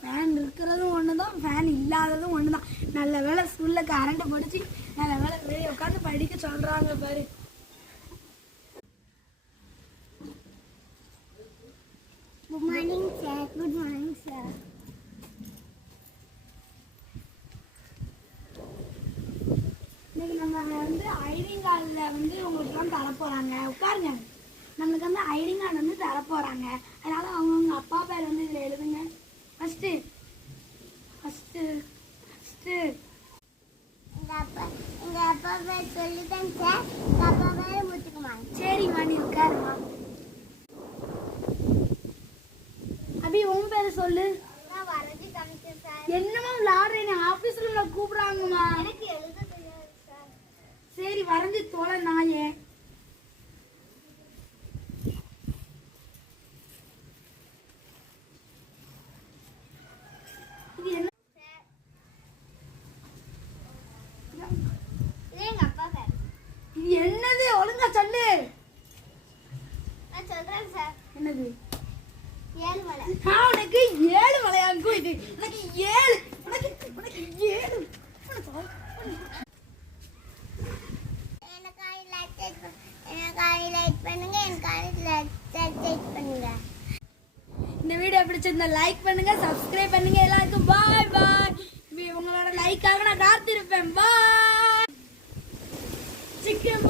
Fan இருக்கிறதும் ஒன்று தான், ஃபேன் இல்லாததும் ஒன்று தான். நல்ல வேலை ஸ்கூலில் கரண்ட் படிச்சு நல்ல வேலை வெளியே உட்காந்து படிக்க சொல்கிறாங்க பாரு. Good morning sir. Good morning sir. இன்னைக்கு நம்ம வந்து ஐடிங் கார்டில் வந்து உங்களுக்குலாம் தரப்போகிறாங்க. உட்காருங்க. நம்மளுக்கு வந்து ஐடிங் கார்டு வந்து தரப்போகிறாங்க. அதனால் அவங்கவுங்க அப்பா பேர் வந்து இதில் எழுதுங்க. ஃபஸ்ட்டு எங்கள் அப்பா பேர் சொல்லிட்டேன் சார். எங்கள் அப்பா பேர் முத்துக்குமார். சரிம்மா, நீ உட்காருமா. அபி, உன் பேர் சொல்லு. நான் வரைஞ்சி காமிச்சேன் சார். என்னமா விளாடுறேன், ஆஃபீஸில் கூப்பிட்றாங்கம்மா. எனக்கு எழுத தெரியாது சார். சரி, வரைஞ்சி தோலை நாயே. இது என்ன? இது எங்கள் அப்பா பேர். இது என்னது? ஒழுங்கா சொல்லு. நான் சொல்கிறேன் சார். என்னது? ஏழுமலை. உனக்கு 7 மலையாங்கும். இது உனக்கு 7. உனக்கு 7. எனக்காக லைக் பண்ணுங்க. இந்த வீடியோ பிடிச்சிருந்தா லைக் பண்ணுங்க, சப்ஸ்கிரைப் பண்ணுங்க. எல்லாருக்கும் பாய் பாய். உங்களோட லைக்காக நான் காத்திருப்பேன். பாய். சிக்கன்